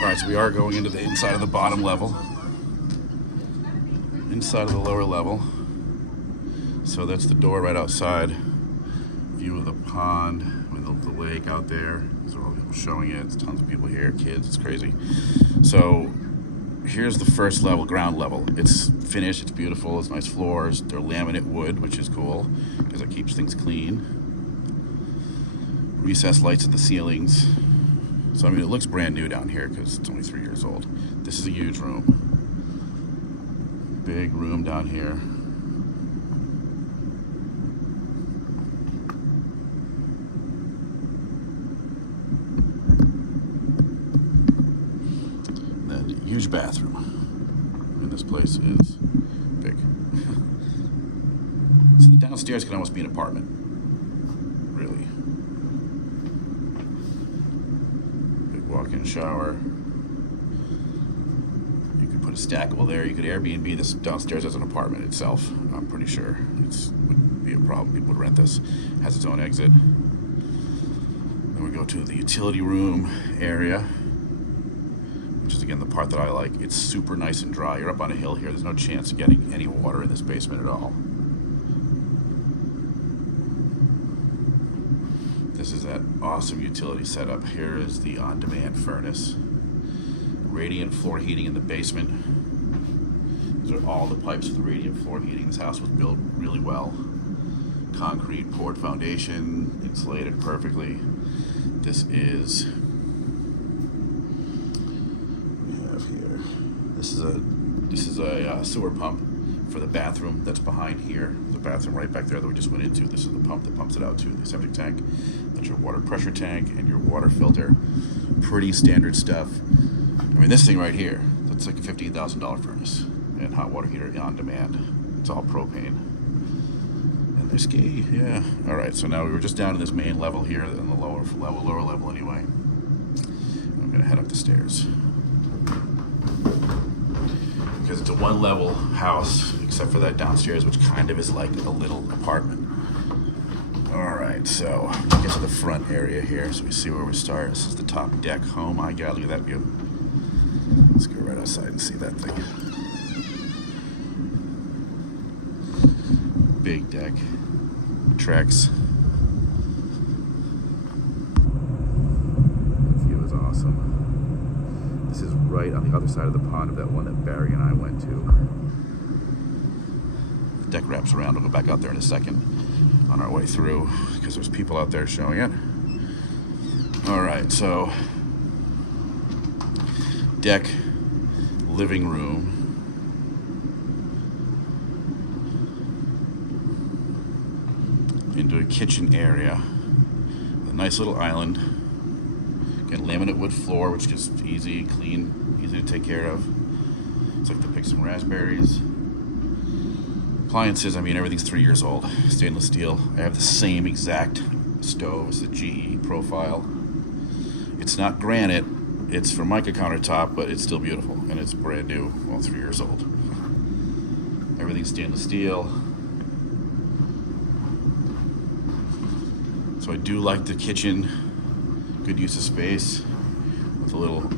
All right, so we are going into the inside of the bottom level, inside of the lower level. So that's the door right outside. View of the pond, I mean, the lake out there. These are all people showing it. There's tons of people here, kids, it's crazy. So here's the first level, ground level. It's finished, it's beautiful, it's nice floors. They're laminate wood, which is cool because it keeps things clean. Recessed lights at the ceilings. So I mean, it looks brand new down here because it's only 3 years old. This is a huge room. Big room down here. Huge bathroom. And this place is big. So the downstairs could almost be an apartment. Really. Big walk-in shower. You could put a stackable there. You could Airbnb this downstairs as an apartment itself. I'm pretty sure it wouldn't be a problem. People would rent this. Has its own exit. Then we go to the utility room area. Which is again the part that I like. It's super nice and dry. You're up on a hill here. There's no chance of getting any water in this basement at all. This is that awesome utility setup. Here is the on-demand furnace. Radiant floor heating in the basement. These are all the pipes for the radiant floor heating. This house was built really well. Concrete poured foundation, insulated perfectly. This is This is a sewer pump for the bathroom that's behind here. The bathroom right back there that we just went into. This is the pump that pumps it out to the septic tank. That's your water pressure tank and your water filter. Pretty standard stuff. I mean, this thing right here, that's like a $15,000 furnace and hot water heater on demand. It's all propane. And there's ski, yeah. All right, so now we were just down in this main level here, in the lower level anyway. I'm gonna head up the stairs. Because it's a one-level house, except for that downstairs, which kind of is like a little apartment. All right, so let's get to the front area here, so we see where we start. This is the top deck. Oh my God, look at that view. Let's go right outside and see that thing. Big deck. Trex. The view is awesome. This is right on the other side of the pond of that one that Barry and I went to. The deck wraps around. We'll go back out there in a second on our way through because there's people out there showing it. All right, so deck, living room. Into a kitchen area. A nice little island. Again, laminate wood floor, which is easy, clean, easy to take care of. It's like to pick some raspberries. Appliances, I mean, everything's 3 years old. Stainless steel. I have the same exact stove. It's the GE profile. It's not granite. It's for mica countertop, but it's still beautiful. And it's brand new, well, 3 years old. Everything's stainless steel. So I do like the kitchen. Good use of space with a little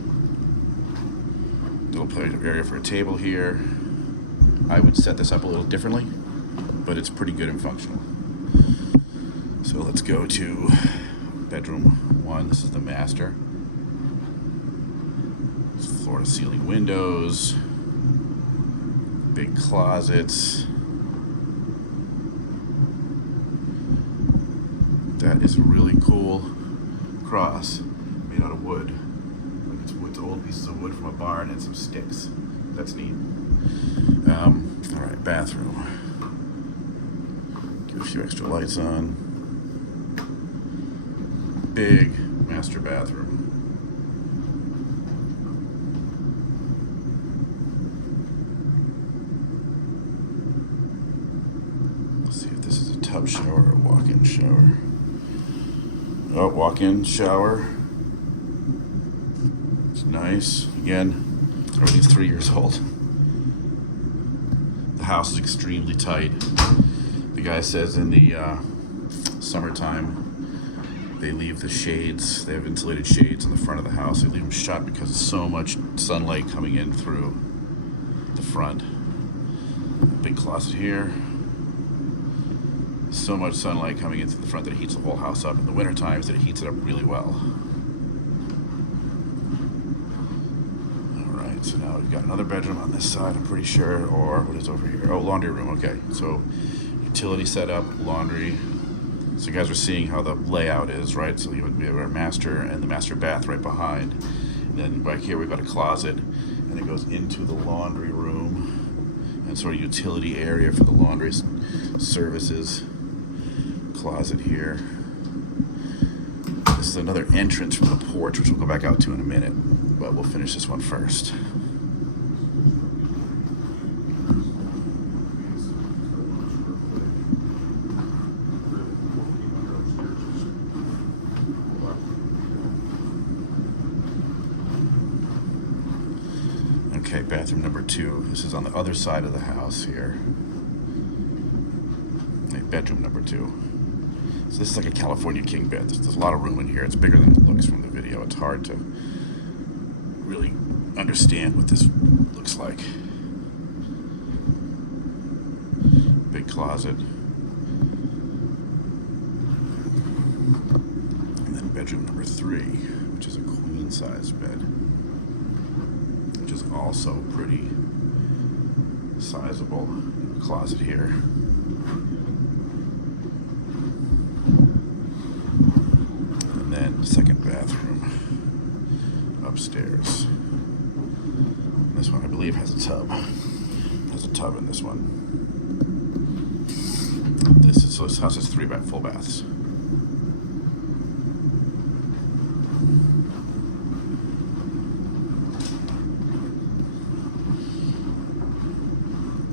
area for a table here. I would set this up a little differently, but it's pretty good and functional. So let's go to bedroom 1. This is the master. Floor to ceiling windows, big closets. That is a really cool cross made out of wood. Like it's old pieces of wood from a barn and some sticks. That's neat. All right, bathroom. Get a few extra lights on. Big master bathroom. Let's see if this is a tub shower or a walk-in shower. Oh, walk-in shower. It's nice. Again, everything's 3 years old. The house is extremely tight. The guy says in the summertime, They leave the shades, they have insulated shades in the front of the house. They leave them shut because of so much sunlight coming in through the front. Big closet here. So much sunlight coming into the front that it heats the whole house up. In the winter times, that it heats it up really well. Alright, so now we've got another bedroom on this side, I'm pretty sure. Or what is over here? Oh, laundry room, okay. So utility setup, laundry. So you guys are seeing how the layout is, right? So you would be our master and the master bath right behind. And then back here we've got a closet, and it goes into the laundry room and sort of utility area for the laundry services. Closet here. This is another entrance from the porch, which we'll go back out to in a minute, but we'll finish this one first. Okay, bathroom number 2. This is on the other side of the house here. Bedroom number 2. So this is like a California king bed. There's a lot of room in here. It's bigger than it looks from the video. It's hard to really understand what this looks like. Big closet. And then bedroom number 3, which is a queen size bed, which is also pretty sizable. Closet here. Second bathroom upstairs. This one I believe has a tub. There's a tub in this one. So this house has 3 full baths.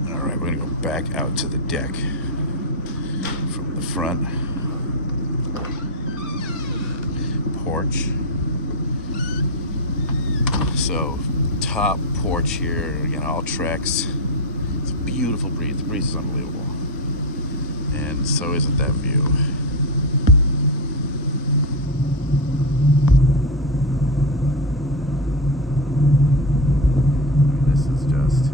All right, we're gonna go back out to the deck from the front. Porch. So top porch here, again, all Trex. It's a beautiful breeze. The breeze is unbelievable, and so isn't that view. This is just,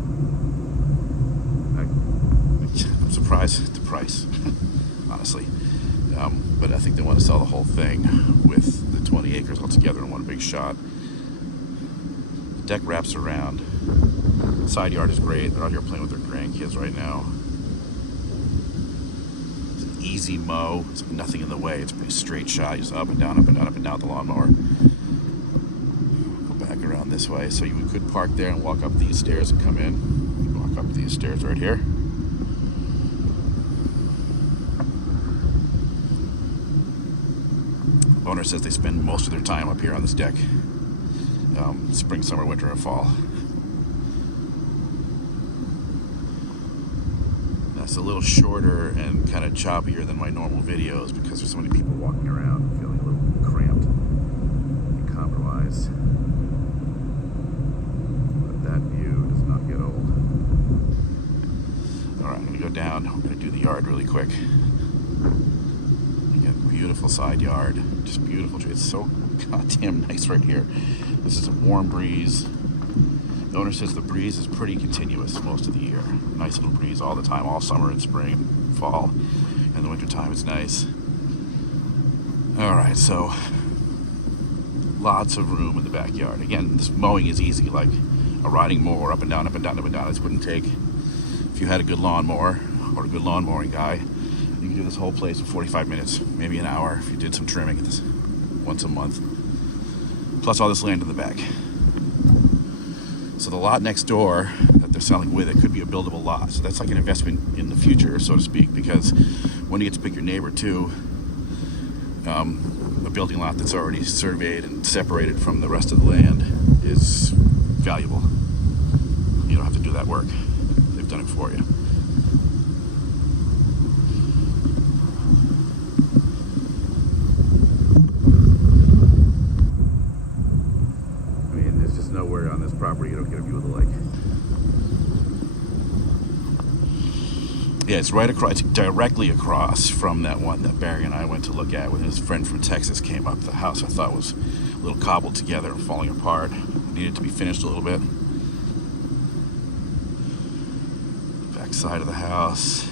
I'm surprised at the price, honestly. But I think they want to sell the whole thing with 20 acres all together in one big shot. The deck wraps around. The side yard is great. They're out here playing with their grandkids right now. It's an easy mow. It's nothing in the way. It's a pretty straight shot. Just up and down, up and down, up and down the lawnmower. Go back around this way. So you could park there and walk up these stairs and come in. You walk up these stairs right here. Owner says they spend most of their time up here on this deck, spring, summer, winter, and fall. That's a little shorter and kind of choppier than my normal videos because there's so many people walking around, feeling a little cramped and compromised. But that view does not get old. All right, I'm going to go down. I'm going to do the yard really quick. Again, beautiful side yard. Just beautiful. It's so goddamn nice right here. This is a warm breeze. The owner says the breeze is pretty continuous most of the year. Nice little breeze all the time, all summer and spring, fall, and the winter time it's nice. All right, so lots of room in the backyard. Again, this mowing is easy, like a riding mower, up and down, up and down, up and down. This wouldn't take, if you had a good lawnmower or a good lawn mowing guy, you can do this whole place in 45 minutes, maybe an hour if you did some trimming this once a month. Plus all this land in the back. So the lot next door that they're selling with it could be a buildable lot. So that's like an investment in the future, so to speak, because when you get to pick your neighbor too, a building lot that's already surveyed and separated from the rest of the land is valuable. You don't have to do that work. They've done it for you. Nowhere on this property you don't get a view of the lake. Yeah, it's right across, it's directly across from that one that Barry and I went to look at when his friend from Texas came up. The house I thought was a little cobbled together and falling apart. Needed to be finished a little bit. Back side of the house.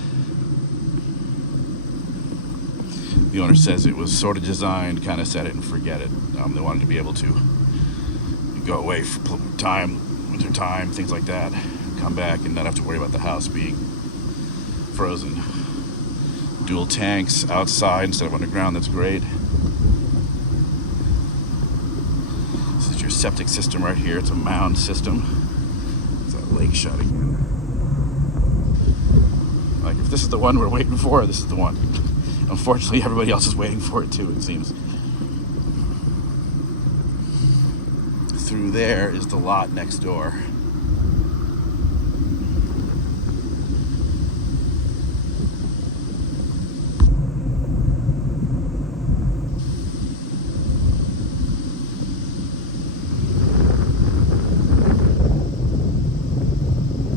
The owner says it was sort of designed, kind of set it and forget it. They wanted to be able to go away for time, winter time, things like that, come back and not have to worry about the house being frozen. Dual tanks outside instead of underground, that's great. This is your septic system right here. It's a mound system. It's that lake shot again. Like, if this is the one we're waiting for, this is the one. Unfortunately, everybody else is waiting for it too, it seems. Through there is the lot next door.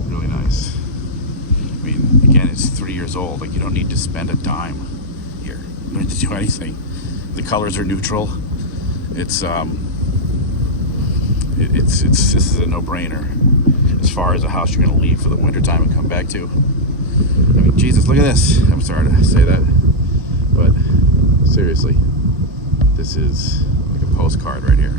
Really nice. I mean, again, it's 3 years old. Like, you don't need to spend a dime here. You don't need to do anything. The colors are neutral. This is a no-brainer as far as a house you're going to leave for the winter time and come back to. I mean, Jesus, look at this. I'm sorry to say that, but seriously, this is like a postcard right here.